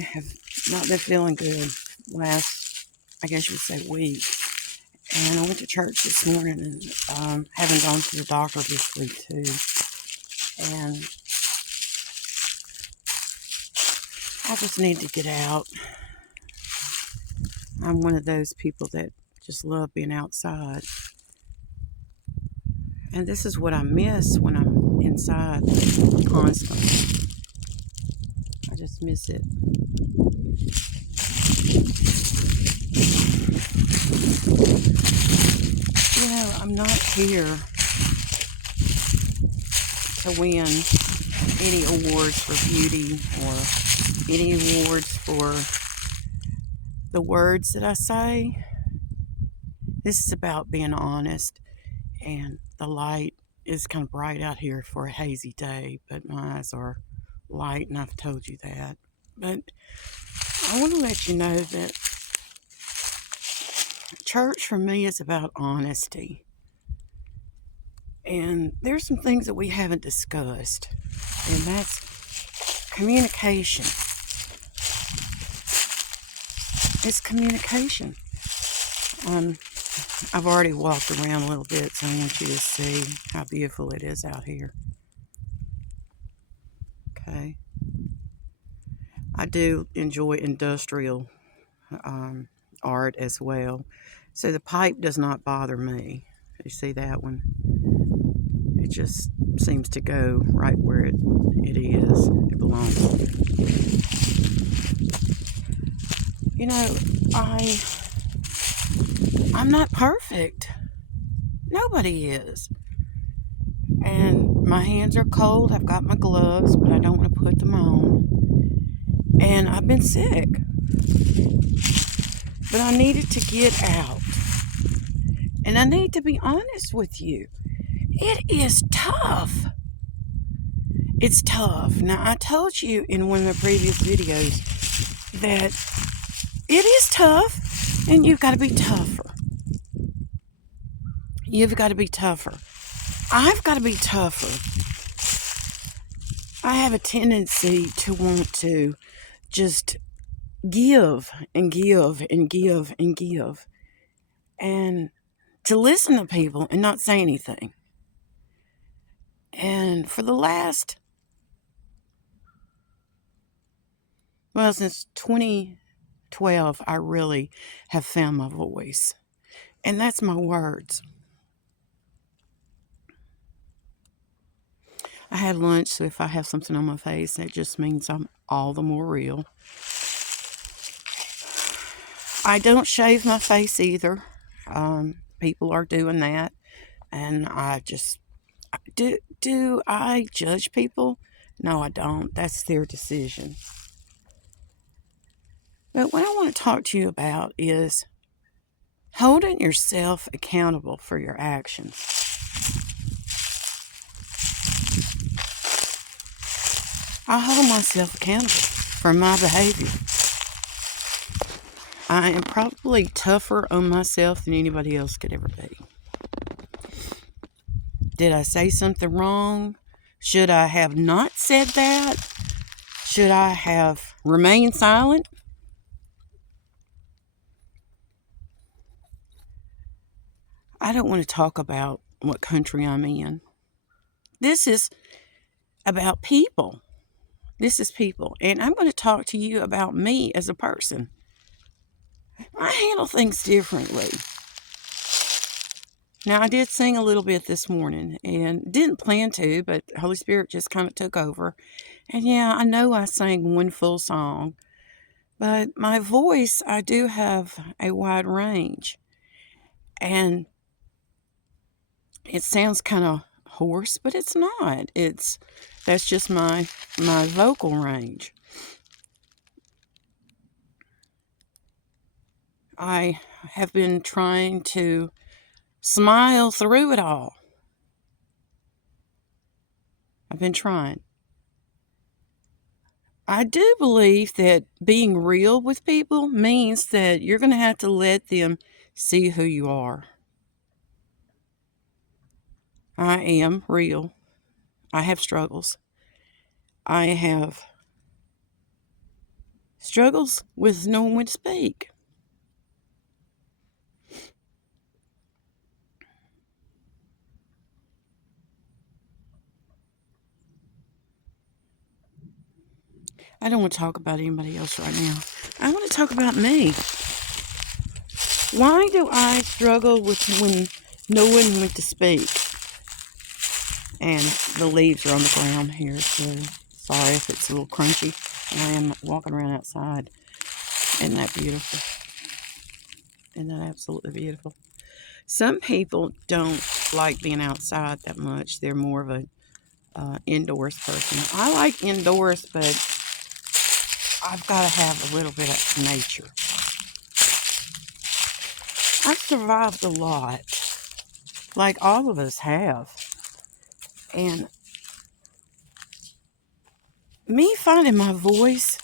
have not been feeling good last, I guess you would say, week. And I went to church this morning and haven't gone to the doctor this week too. And I just need to get out. I'm one of those people that just love being outside. And this is what I miss when I'm inside constantly. I just miss it. You know, I'm not here to win any awards for beauty or any awards for the words that I say. This is about being honest, and the light is kind of bright out here for a hazy day, but my eyes are light, and I've told you that. But I want to let you know that church for me is about honesty. And there's some things that we haven't discussed, and that's communication. It's communication. I've already walked around a little bit, so I want you to see how beautiful it is out here. Okay. I do enjoy industrial art as well. So the pipe does not bother me. You see that one? It just seems to go right where it is. It belongs. You know, I'm not perfect. Nobody is. And my hands are cold. I've got my gloves, but I don't want to put them on. And I've been sick. But I needed to get out. And I need to be honest with you. It is tough. It's tough. Now, I told you in one of the previous videos that it is tough, and you've got to be tougher. You've got to be tougher. I've got to be tougher. I have a tendency to want to just give and give and give and give, and to listen to people and not say anything. And for the last, since 2012, I really have found my voice. And that's my words. I had lunch, so if I have something on my face, that just means I'm all the more real. I don't shave my face either. People are doing that. And I just, do I judge people? No, I don't. That's their decision. But what I want to talk to you about is holding yourself accountable for your actions. I hold myself accountable for my behavior. I am probably tougher on myself than anybody else could ever be. Did I say something wrong? Should I have not said that? Should I have remained silent? I don't want to talk about what country I'm in. This is about people. This is people. And I'm going to talk to you about me as a person. I handle things differently. Now, I did sing a little bit this morning and didn't plan to, but the Holy Spirit just kind of took over. And yeah, I know I sang one full song, but my voice, I do have a wide range. And it sounds kind of hoarse, but it's not. That's just my vocal range. I have been trying to smile through it all. I've been trying. I do believe that being real with people means that you're going to have to let them see who you are. I am real. I have struggles. I have struggles with knowing when to speak. I don't want to talk about anybody else right now. I want to talk about me. Why do I struggle with when knowing when to speak? And the leaves are on the ground here, so sorry if it's a little crunchy. I am walking around outside. Isn't that beautiful? Isn't that absolutely beautiful? Some people don't like being outside that much. They're more of a indoors person. I like indoors, but I've got to have a little bit of nature. I've survived a lot, like all of us have. And me finding my voice,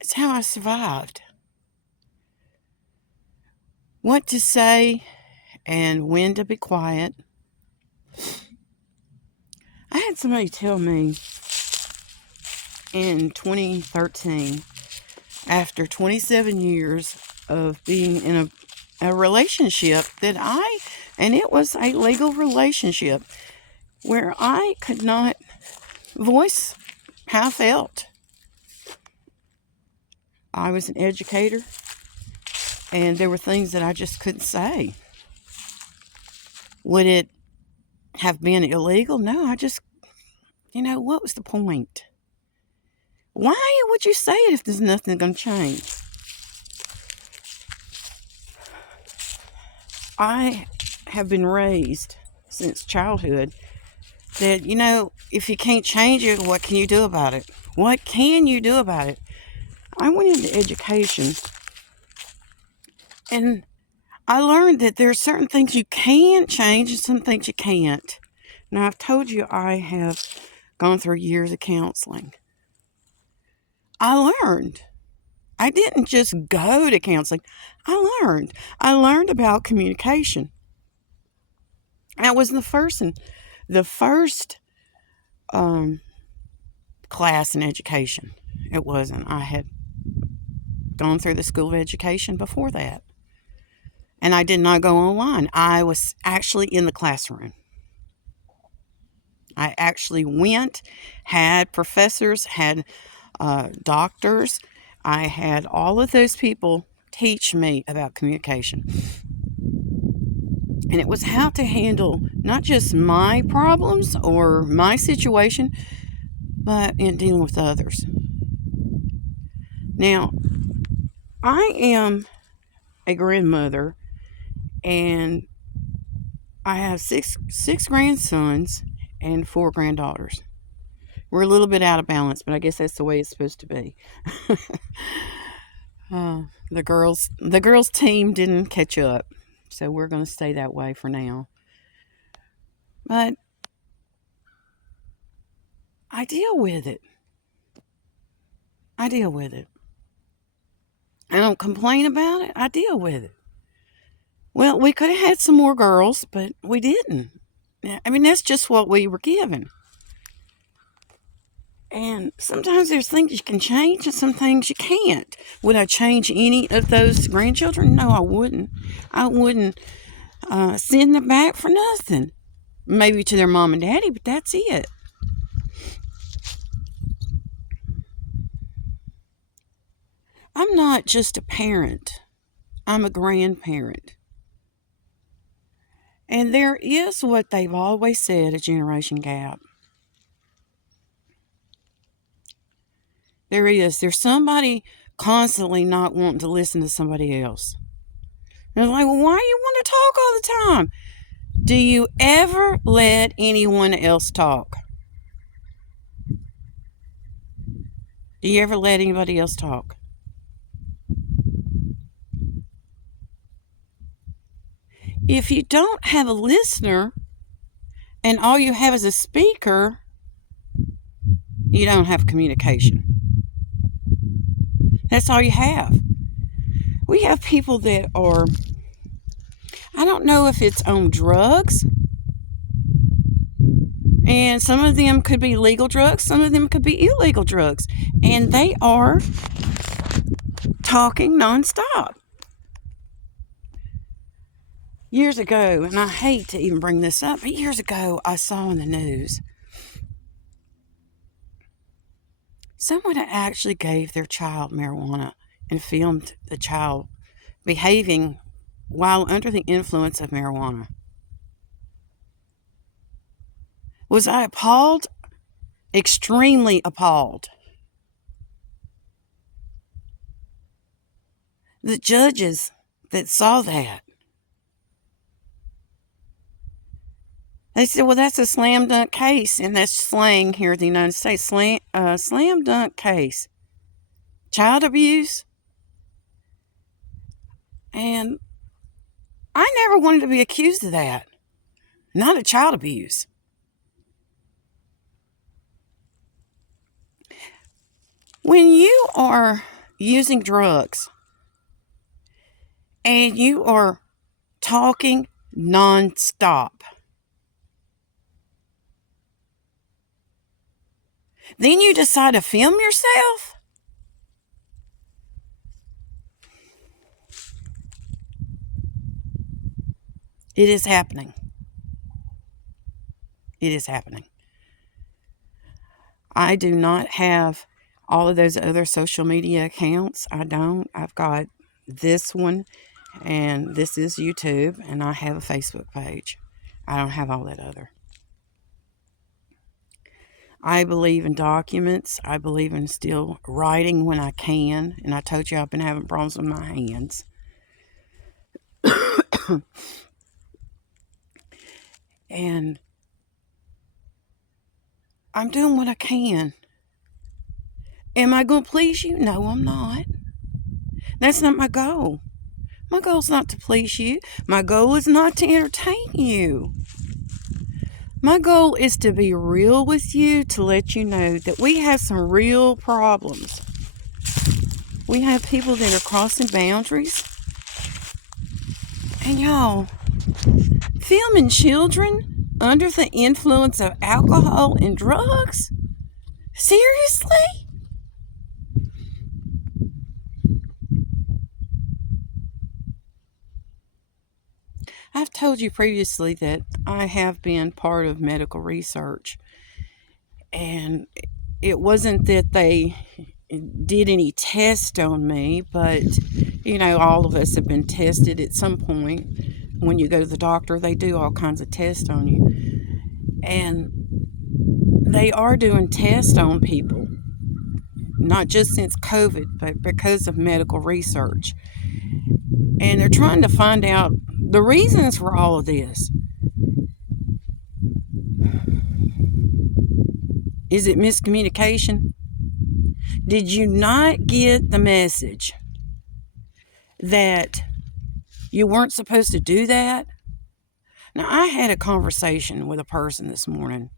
it's how I survived. What to say and when to be quiet. I had somebody tell me in 2013, after 27 years of being in a relationship and it was a legal relationship where I could not voice how I felt. I was an educator, and there were things that I just couldn't say. Would it have been illegal? No, I just, what was the point? Why would you say it if there's nothing going to change? I have been raised since childhood that, if you can't change it, what can you do about it? What can you do about it? I went into education, and I learned that there are certain things you can change and some things you can't. Now, I've told you I have gone through years of counseling. I learned. I didn't just go to counseling. I learned. I learned about communication. That was the first class in education. It wasn't. I had gone through the school of education before that. And I did not go online. I was actually in the classroom. I actually went, had professors, had doctors. I had all of those people teach me about communication. And it was how to handle not just my problems or my situation, but in dealing with others. Now, I am a grandmother, and I have six grandsons and 4 granddaughters. We're a little bit out of balance, but I guess that's the way it's supposed to be. The girls team didn't catch up, so we're going to stay that way for now. But I deal with it. I don't complain about it. I deal with it. Well, we could have had some more girls, but we didn't. I mean, that's just what we were given. And sometimes there's things you can change and some things you can't. Would I change any of those grandchildren? No, I wouldn't. I wouldn't send them back for nothing. Maybe to their mom and daddy, but that's it. I'm not just a parent. I'm a grandparent. And there is what they've always said, a generation gap. There is. There's somebody constantly not wanting to listen to somebody else. And they're like, well, why do you want to talk all the time? Do you ever let anyone else talk? Do you ever let anybody else talk? If you don't have a listener and all you have is a speaker, you don't have communication. That's all you have. We have people that are, I don't know if it's on drugs, and some of them could be legal drugs, some of them could be illegal drugs, And they are talking nonstop. Years ago, and I hate to even bring this up, but years ago I saw in the news someone that actually gave their child marijuana and filmed the child behaving while under the influence of marijuana. Was I appalled? Extremely appalled. The judges that saw that, they said, well, that's a slam dunk case, and that's slang here in the United States. Slam dunk case. Child abuse. And I never wanted to be accused of that. Not of child abuse. When you are using drugs and you are talking nonstop, then you decide to film yourself? It is happening. It is happening. I do not have all of those other social media accounts. I don't. I've got this one, and this is YouTube, and I have a Facebook page. I don't have all that other. I believe in documents. I believe in still writing when I can. And I told you I've been having problems with my hands. And I'm doing what I can. Am I going to please you? No, I'm not. That's not my goal. My goal is not to please you. My goal is not to entertain you. My goal is to be real with you, to let you know that we have some real problems. We have people that are crossing boundaries. And y'all, filming children under the influence of alcohol and drugs? Seriously? I've told you previously that I have been part of medical research, and it wasn't that they did any test on me, but all of us have been tested at some point. When you go to the doctor, they do all kinds of tests on you, and they are doing tests on people, not just since COVID, but because of medical research. And they're trying to find out the reasons for all of this. Is it miscommunication? Did you not get the message that you weren't supposed to do that? Now, I had a conversation with a person this morning,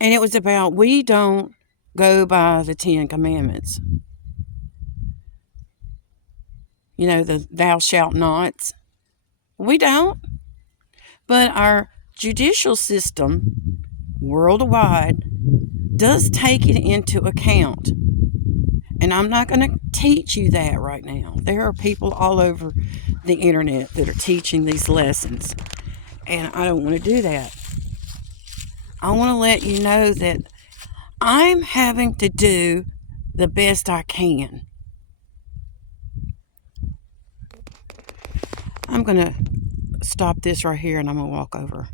and it was about we don't go by the 10 Commandments. The thou shalt nots. We don't. But our judicial system worldwide does take it into account. And I'm not going to teach you that right now. There are people all over the internet that are teaching these lessons. And I don't want to do that. I want to let you know that I'm having to do the best I can. I'm going to stop this right here, and I'm going to walk over.